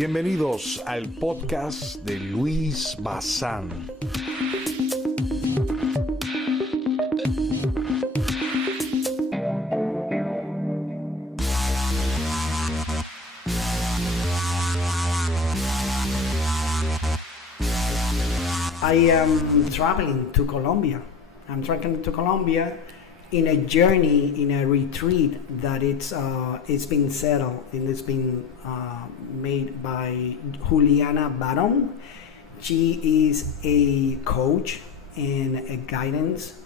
Bienvenidos al podcast de Luis Bazán. I am traveling to Colombia. I'm traveling to Colombia in a journey, in a retreat that it's been settled and it's been made by Juliana Baron. She is a coach and a guidance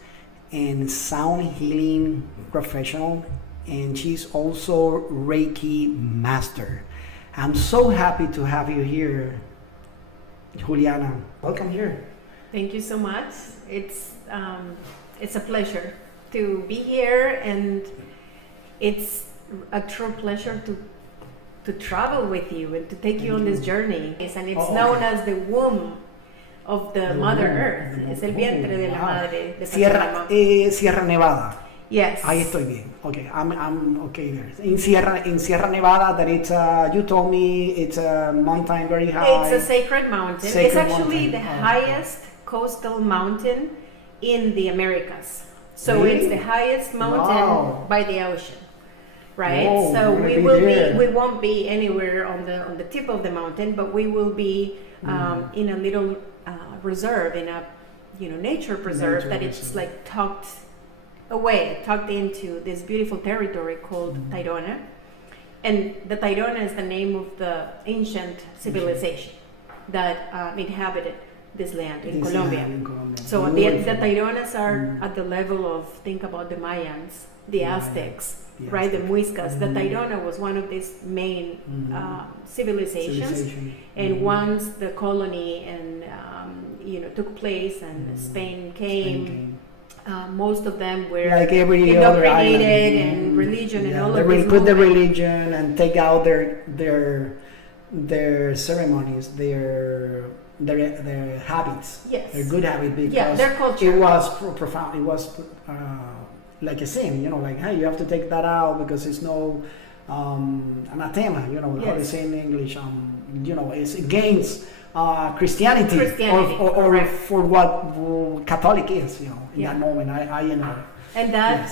and sound healing professional, and she's also Reiki Master. I'm so happy to have you here, Juliana. Welcome here. Thank you so much. It's a pleasure to be here, and it's a true pleasure to travel with you and to take you on this journey. And it's known as the womb of the Mother Earth. Es el vientre de la madre de Sierra Nevada. Yes. Ahí estoy bien. Okay, I'm okay there. In Sierra Nevada, that it's you told me it's a mountain very high. It's a sacred mountain. It's actually the highest coastal mountain in the Americas. So really? It's the highest mountain by the ocean, right? Whoa, so we won't be anywhere on the tip of the mountain, but we will be in a little reserve, in a nature preserve it's like tucked into this beautiful territory called Tayrona. And the Tayrona is the name of the ancient civilization that inhabited this land in Colombia. So the Tayronas are at the level of, think about the Mayans, the Aztecs, right? The Muiscas. The Tayrona was one of these main civilizations. And once the colony and took place and Spain came, most of them were like every other island, and religion and all of they this. Put the religion and take out their ceremonies, their habits, their good habits, because their culture. It was profound. It was like a sin, like, hey, you have to take that out because it's no anathema, how they say in English. It's against Christianity. Or for what Catholic is, in that moment. I know. And that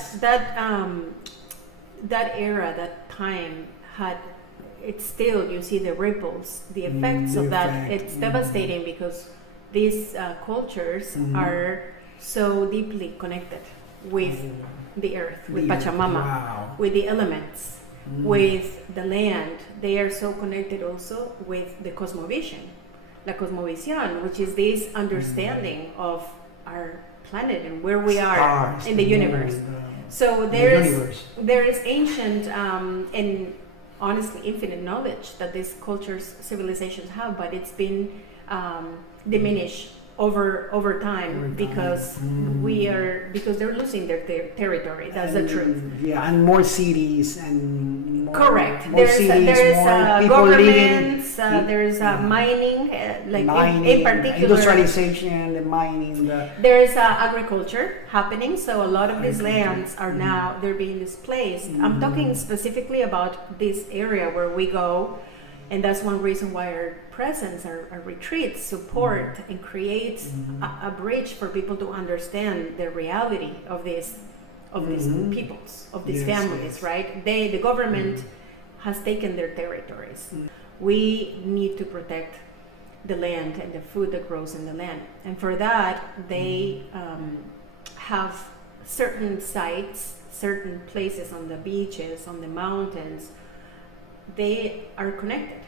era, that time had. It's still, you see the ripples, the effects of that. It's devastating because these cultures are so deeply connected with the earth, with Pachamama, with the elements, with the land. They are so connected also with the cosmovision, la cosmovisión, which is this understanding of our planet and where we are in the universe. So there is ancient and honestly infinite knowledge that these cultures, civilizations have, but it's been diminished over time because they're losing their territory. That's the truth. Yeah, and more cities and more, correct. More Governments. There's mining, in particular industrialization, the mining. There is agriculture happening, so a lot of these lands are now they're being displaced. I'm talking specifically about this area where we go, and that's one reason why our presence, our retreats support and create a bridge for people to understand the reality of these peoples, of these families, right? The government has taken their territories. We need to protect the land and the food that grows in the land. And for that, they have certain sites, certain places on the beaches, on the mountains. They are connected.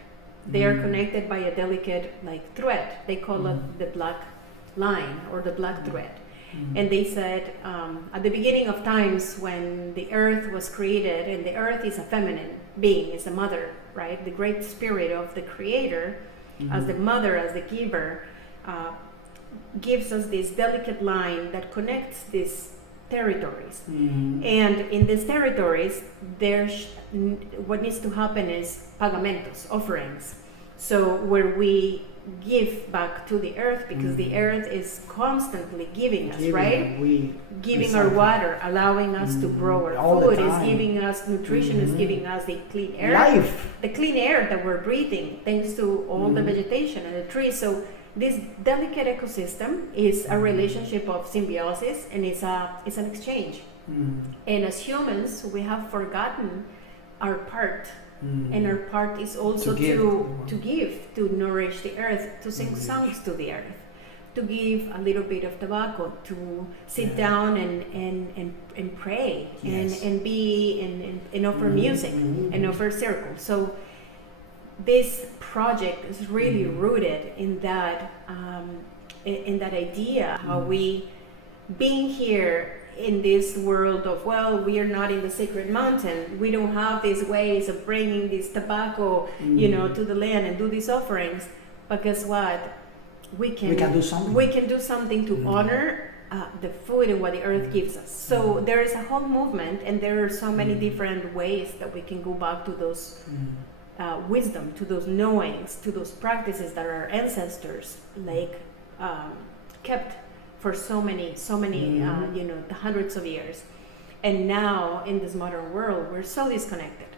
They are connected by a delicate thread. They call it the black line or the black thread. And they said at the beginning of times when the earth was created, and the earth is a feminine being, is a mother, right? The great spirit of the creator, as the mother, as the giver, gives us this delicate line that connects these territories. And in these territories, what needs to happen is pagamentos, offerings. So where we give back to the earth, because the earth is constantly giving us, right? Giving our water, allowing us to grow our All food, the is time. giving us nutrition, is giving us the clean air. Life. The clean air that we're breathing, thanks to all the vegetation and the trees. So this delicate ecosystem is a relationship of symbiosis, and it's an exchange. And as humans, we have forgotten our part. And our part is also to give, to nourish the earth, to sing songs to the earth, to give a little bit of tobacco, to sit down and pray, and be and offer music and offer circles. So this project is really rooted in that idea, how we being here in this world of, well, we are not in the sacred mountain, we don't have these ways of bringing this tobacco to the land and do these offerings, but guess what, we can do something to honor the food and what the earth gives us. So there is a whole movement, and there are so many different ways that we can go back to those wisdom, to those knowings, to those practices that our ancestors kept for so many the hundreds of years. And now in this modern world, we're so disconnected.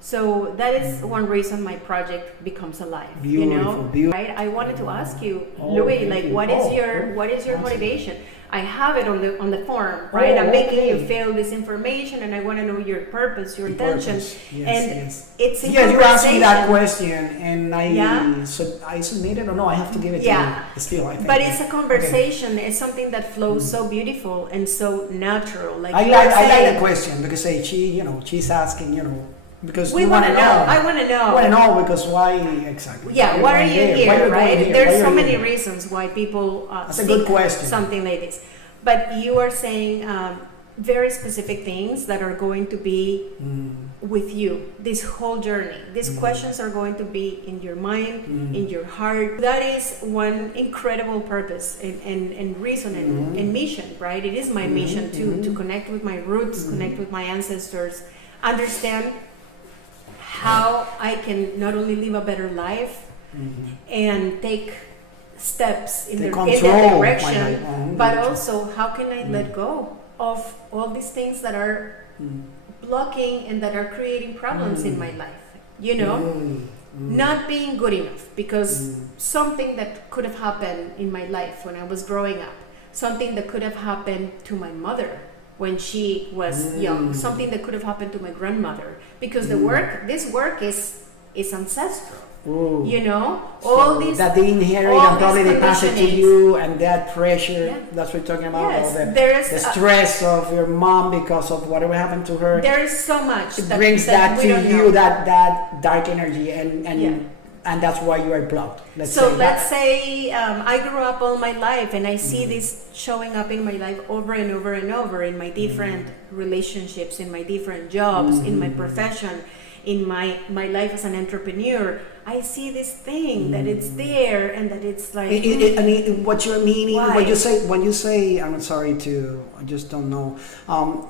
So that is one reason my project becomes alive. Beautiful. Right? I wanted to ask you, Louis, what is your motivation? I have it on the form, right? I'm making you feel this information, and I want to know your purpose, your intention. It's in you asked me that question, and I submitted, or no, I have to give it to you still, I think. But it's a conversation. It's something that flows so beautiful and so natural. I like the question, because she's asking, because we want to know. I want to know. I want to know, because why exactly? Yeah, why are you here, right? There's so many reasons why people That's a good question. Something like this. But you are saying very specific things that are going to be with you this whole journey. These questions are going to be in your mind, in your heart. That is one incredible purpose and reason and mission, right? It is my mission to connect with my roots, connect with my ancestors, understand how I can not only live a better life and take steps in that direction, but also how can I let go of all these things that are blocking and that are creating problems in my life, not being good enough, because something that could have happened in my life when I was growing up, something that could have happened to my mother when she was young, something that could have happened to my grandmother, because this work is ancestral. All these that they inherit, and probably they pass it to you, and that pressure, that's what we're talking about. Yes, the stress of your mom because of whatever happened to her. There is so much that brings that to you, that dark energy, and that's why you are blocked. Let's say I grew up all my life, and I see this showing up in my life over and over and over, in my different relationships, in my different jobs, in my profession, in my life as an entrepreneur. I see this thing that it's there, and that it's like. What you're meaning, when you say, I'm sorry I just don't know.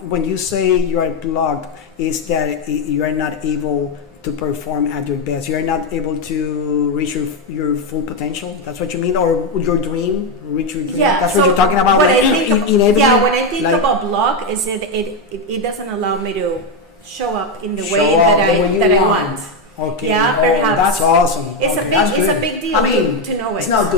When you say you are blocked, is that you are not able to perform at your best? You are not able to reach your full potential? That's what you mean? Or your dream? Reach your dream? Yeah, that's what you're talking about? When I think about block, is it doesn't allow me to show up in the way that I want. Okay. Yeah, perhaps. That's awesome. It's a big deal to know it. It's not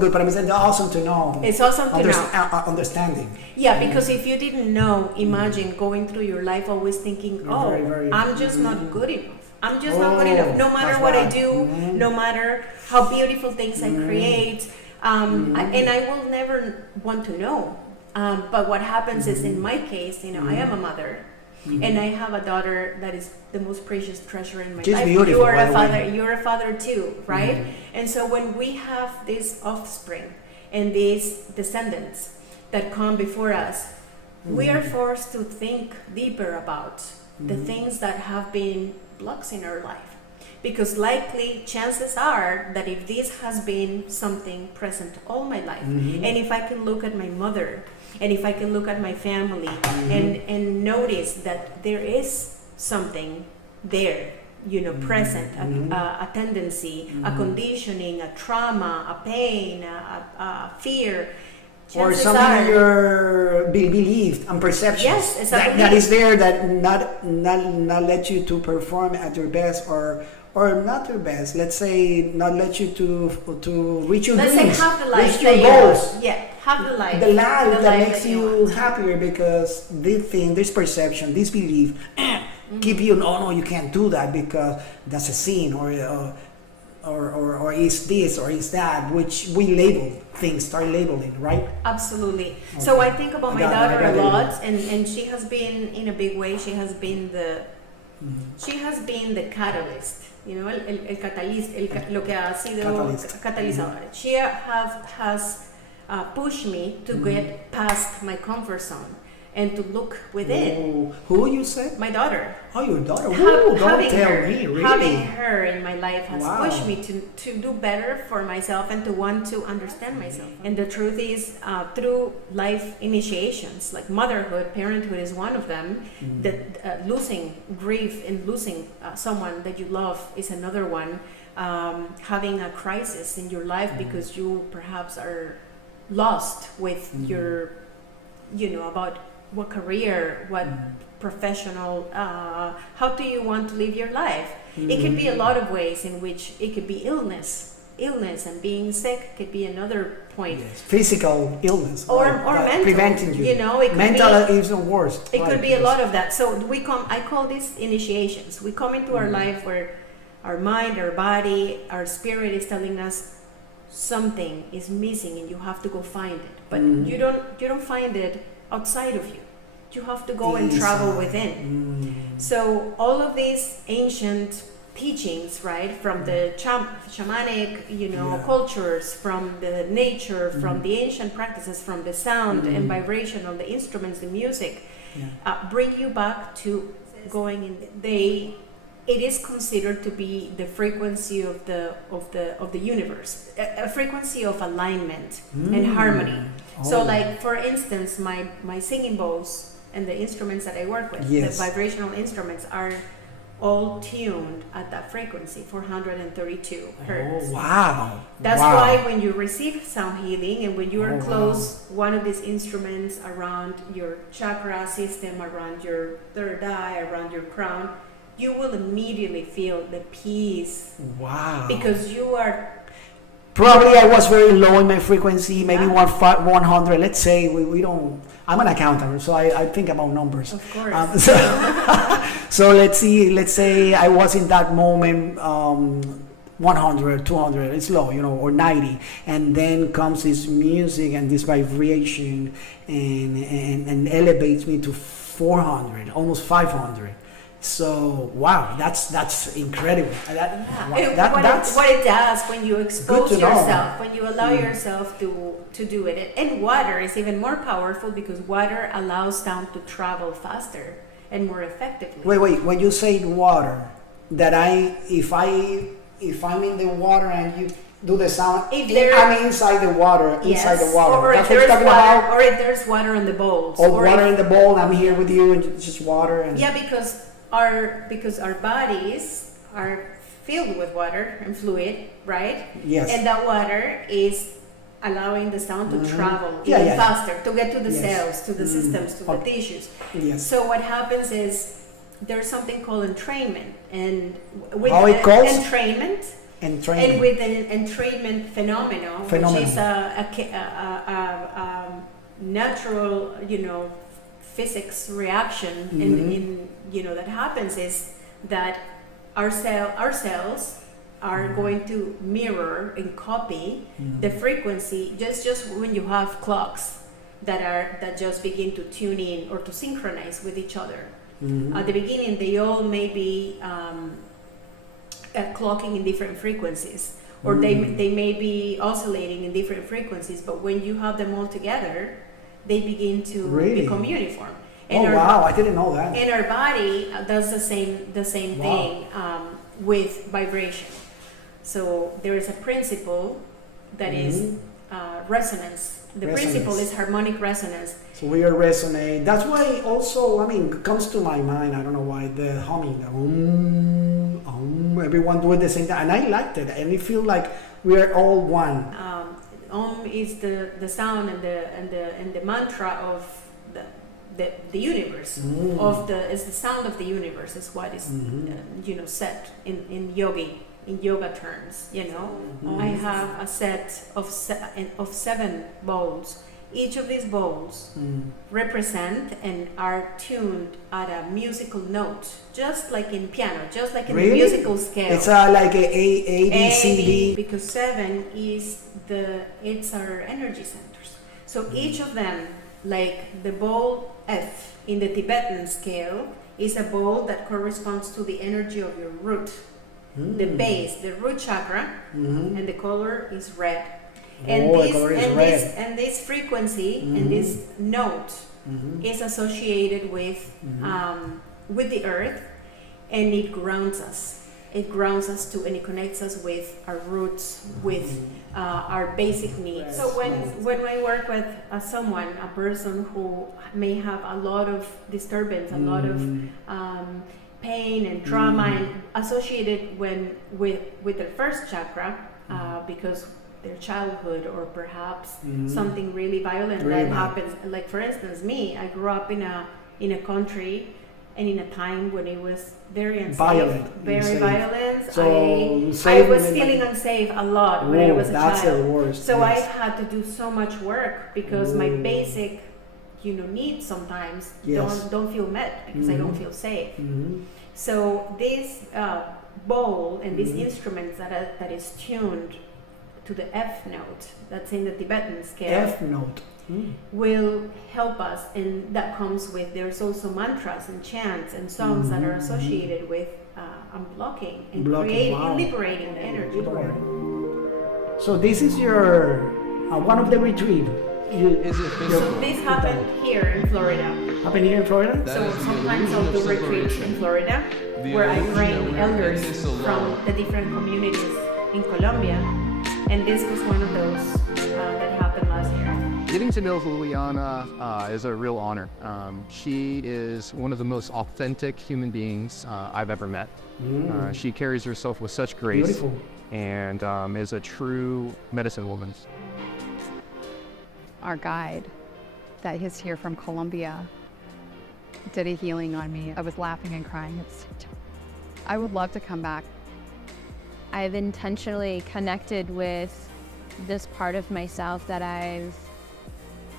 good, but it's awesome to know. It's awesome to know. Understanding. Yeah, because if you didn't know, imagine going through your life always thinking, I'm just not good enough. I'm just not good enough. No matter what I do, no matter how beautiful things I create, and I will never want to know. But what happens is, in my case, I am a mother. And I have a daughter that is the most precious treasure in my life. Beautiful, you're a father too, right? And so when we have this offspring and these descendants that come before us, we are forced to think deeper about the things that have been blocks in our life. Because likely, chances are that if this has been something present all my life, and if I can look at my mother, and if I can look at my family and notice that there is something there present, a tendency, a conditioning, a trauma, a pain, a fear. Or Chances something are- your belief and perception. Yes, it's a that belief. is there that not let you to perform at your best or not your best. Let's say not let you to reach your Let's say dreams, half the life reach your that you goals. want. Yeah, half the life. The life that makes that you want. happier because this perception, this belief, keep you. No, you can't do that because that's a sin or is this or is that, which we start labeling, right? Absolutely. So I think about my daughter a it. lot, and she has been in a big way. She has been the catalyst. El catalyst, lo que ha sido catalizador. She has pushed me to get past my comfort zone and to look within. Who you said? My daughter. Oh, your daughter. Don't Having tell her, me, really. having her in my life has Wow. pushed me to do better for myself and to want to understand myself. And the truth is, through life initiations, like motherhood, parenthood is one of them. That losing grief and losing someone that you love is another one. Having a crisis in your life because you perhaps are lost with your, about what career, what professional, how do you want to live your life? It could be a lot of ways in which it could be illness and being sick could be another point. Yes. Physical illness Or that mental, preventing you. it could Mental be, is the worst. it Right, could be a yes. lot of that. So I call this initiations. We come into our life where our mind, our body, our spirit is telling us something is missing and you have to go find it. But you don't find it outside of you. You have to go and travel within. So all of these ancient teachings, right, from the shamanic, cultures, from the nature, from the ancient practices, from the sound and vibration of the instruments, the music, bring you back to going in. It is considered to be the frequency of the universe, a frequency of alignment and harmony. So, like for instance, my singing bowls and the instruments that I work with, the vibrational instruments, are all tuned at that frequency, 432 hertz. Oh, wow. That's why when you receive sound healing and when you are close one of these instruments around your chakra system, around your third eye, around your crown, you will immediately feel the peace. Wow. Because you are... Probably I was very low in my frequency, maybe 100. Let's say we don't... I'm an accountant, so I think about numbers. Of course. So let's say I was in that moment 100, 200, it's low, or 90. And then comes this music and this vibration and elevates me to 400, almost 500. So wow, that's incredible. What it does when you expose Good to know. yourself, when you allow yourself to do it. And water is even more powerful because water allows sound to travel faster and more effectively. Wait. When you say water, that if I'm in the water and you do the sound, I'm inside the water, inside the water. Or That's if what you're there's talking water, about. or if there's water in the bowls. Or water in the bowl, I'm here with you, and it's just water. And because our bodies are filled with water and fluid, right? Yes. And that water is allowing the sound to travel even faster, to get to the cells, to the systems, to the tissues. Yes. So what happens is there's something called entrainment, and with entrainment. And with an entrainment phenomenon, which is a natural, physics reaction in that happens, is that our cells are going to mirror and copy the frequency just when you have clocks that just begin to tune in or to synchronize with each other. At the beginning, they all may be clocking in different frequencies, or they may be oscillating in different frequencies, but when you have them all together, they begin to become uniform. And I didn't know that. And our body does the same thing with vibration. So there is a principle that is resonance. The principle is harmonic resonance. So we are resonate. That's why also, comes to my mind, I don't know why, the humming. Everyone do it the same time, and I liked it, and it feel like we are all one. Is the sound and the mantra of the universe, is the sound of the universe, is what is set in yoga terms. I have a set of 7 bowls. Each of these bowls represent and are tuned at a musical note, just like in piano, just like in the musical scale. It's like a B, C, D. Because 7 is it's our energy centers. So each of them, like the bowl F in the Tibetan scale, is a bowl that corresponds to the energy of your root, the base, the root chakra, and the color is red. And this frequency and this note is associated with the earth, and it grounds us. It grounds us and it connects us with our roots, with our basic needs. So when I work with a person who may have a lot of disturbance, a lot of pain and trauma, and associated with the first chakra, because their childhood, or perhaps something really violent that happens. Like for instance, me, I grew up in a country and in a time when it was very unsafe, very violent. So I was feeling unsafe a lot when I was a child. That's the worst. So I've had to do so much work because my basic, needs sometimes don't feel met because I don't feel safe. So this bowl and these instruments that is tuned to the F note, that's in the Tibetan scale. F note. Will help us, and that comes with, there's also mantras and chants and songs that are associated with unblocking and creating, liberating the energy. So this is your one of the retreat. So this happened here in Florida. Happened here in Florida? So sometimes I'll do retreats in Florida where I bring elders from the different communities in Colombia, and this was one of those that happened last year. Getting to know Juliana is a real honor. She is one of the most authentic human beings I've ever met. She carries herself with such grace. Beautiful. And is a true medicine woman. Our guide that is here from Colombia did a healing on me. I was laughing and crying. I would love to come back. I've intentionally connected with this part of myself that I've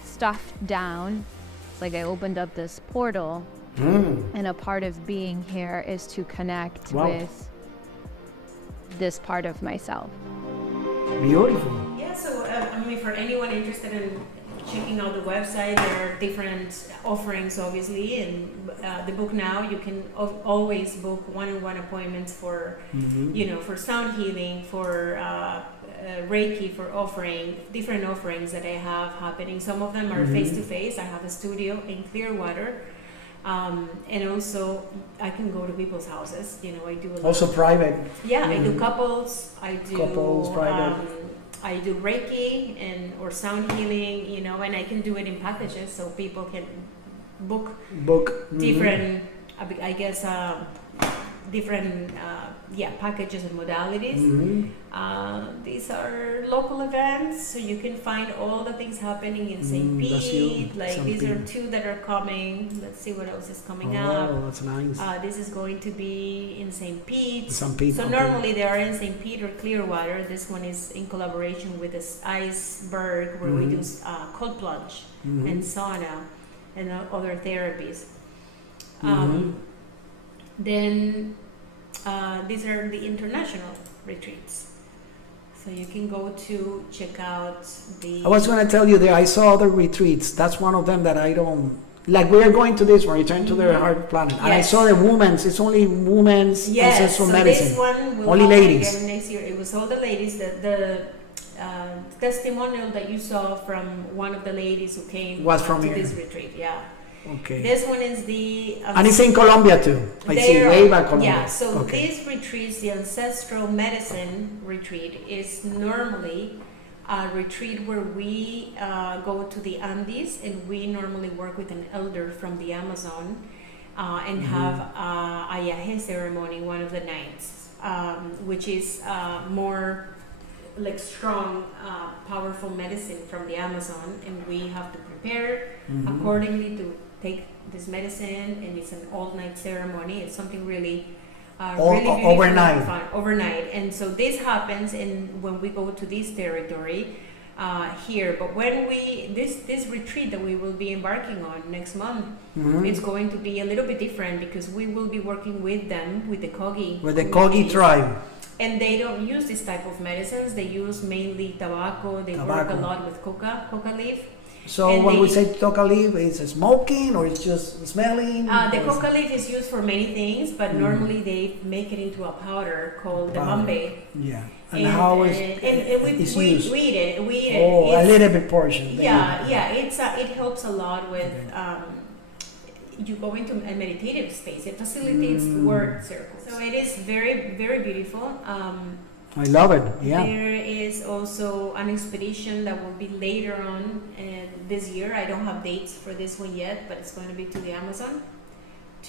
stuffed down. It's like I opened up this portal, and a part of being here is to connect with this part of myself. Beautiful. Yeah, so for anyone interested in checking out the website, there are different offerings, obviously, and the book now, you can always book one-on-one appointments for, for sound healing, for Reiki, for different offerings that I have happening. Some of them are face-to-face. I have a studio in Clearwater. And also I can go to people's houses. I do a lot also private. Yeah, I do couples. I do private. I do Reiki or sound healing, and I can do it in packages so people can book different, I guess, different packages and modalities. These are local events, so you can find all the things happening in St. Pete. These are 2 that are coming. Let's see what else is coming up. Oh, that's nice. This is going to be in St. Pete. So normally they are in St. Pete or Clearwater. This one is in collaboration with this iceberg where we do cold plunge and sauna and other therapies. Then these are the international retreats. So you can go to check out the... I was going to tell you that I saw other retreats. That's one of them that I don't... Like we are going to this one, Return to the Heart Planet. And I saw the women's, it's only women's ancestral medicine. This one will only ladies. Again next year. It was all the ladies. The testimonial that you saw from one of the ladies who came to this retreat. Yeah. Okay. This one is the... and it's in Colombia too. I see, way back Colombia. Yeah, so these retreats, the ancestral medicine retreat, is normally a retreat where we go to the Andes, and we normally work with an elder from the Amazon and have a ayahe ceremony one of the nights. which is more like strong, powerful medicine from the Amazon, and we have to prepare accordingly to take this medicine, and it's an all-night ceremony. It's something really, really beautiful overnight. and fun. Overnight, and so this happens, and when we go to this territory here. But when we this retreat that we will be embarking on next month, it's going to be a little bit different because we will be working with them, with the Kogi. With the Kogi Tribe. And they don't use this type of medicines. They use mainly tobacco. They work a lot with coca leaf. So And when we they- say coca leaf, is it smoking or it's just smelling? The coca leaf is used for many things, but normally they make it into a powder called the Powder. mambe. Yeah. And how is and we it's we used? eat it. We eat Oh, it. a It's- little bit portion. Yeah. It helps a lot with you go into a meditative space. It facilitates the word circles. So it is very, very beautiful. I love it. Yeah. There is also an expedition that will be later on this year. I don't have dates for this one yet, but it's going to be to the Amazon.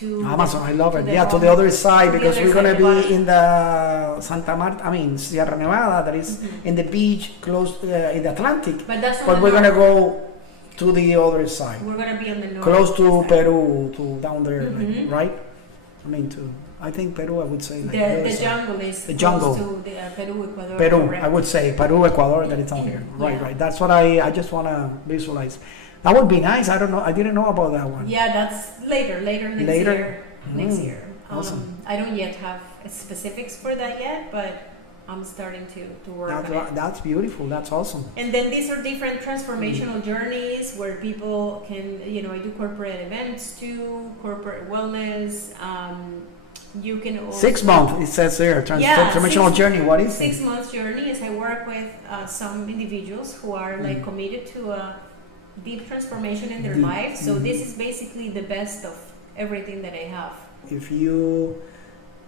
Amazon, I love it. the Yeah, to home- the other side to the because other we're gonna side, the be bottom. in the Santa Marta. I mean Sierra Nevada. That is in the beach close in the Atlantic. But that's on But the we're gonna north. go to the other side, We're going to be on the north. close to this time. Peru, to down there, like, Mhm. right? I mean, I think Peru. I would say like The other side. jungle is The jungle. close to the, Peru, Ecuador. Peru, correct. I would say Peru, Ecuador, that it's on here. Right, Yeah. right. That's what I just wanna visualize. That would be nice. I don't know. I didn't know about that one. Yeah, that's later next Later? year. Next Mm, year. awesome. I don't yet have specifics for that yet, but I'm starting to work on it. That's beautiful. That's awesome. And then these are different transformational journeys where people can, I do corporate events too, corporate wellness. You can also 6 months. It says there. Transformational journey. What is it? 6 months journey is I work with some individuals who are like committed to a deep transformation in their Deep. life. So this is basically the best of everything that I have. If you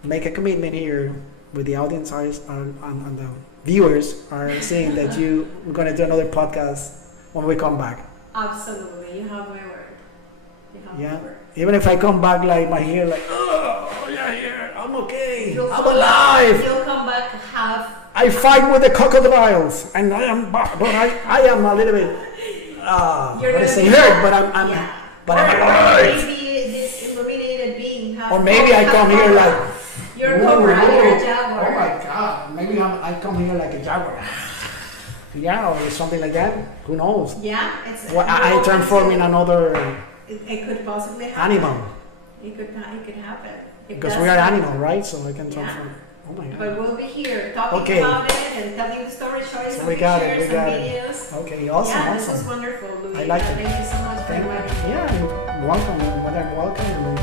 make a commitment here with the audience and the viewers are seeing that you're going to do another podcast when we come back. Absolutely, you have my word. Yeah. Even if I come back like my hair like, oh, yeah, here, I'm okay. I'm alive. You'll come back half. I fight with the crocodiles and I am a little bit, You're what I say, gonna be- hurt, but I'm Or alive. maybe this illuminated being half. Or maybe I come here like, You're a cobra, you're a oh jaguar. my God, maybe I come here like a jaguar. Yeah, or something like that. Who knows? Yeah, it's. Well, I transform in another It could possibly happen. animal It could happen. It because does we are happen. animal, right? So I can Yeah. transform. Oh my But God. we'll be here talking Okay. about it and telling the story, showing some We got it, pictures, we got some it. videos. Okay, awesome, Yeah, this was awesome. wonderful, Louis. I like it. Thank you so much for Thank inviting me. you. Yeah, welcome, welcome.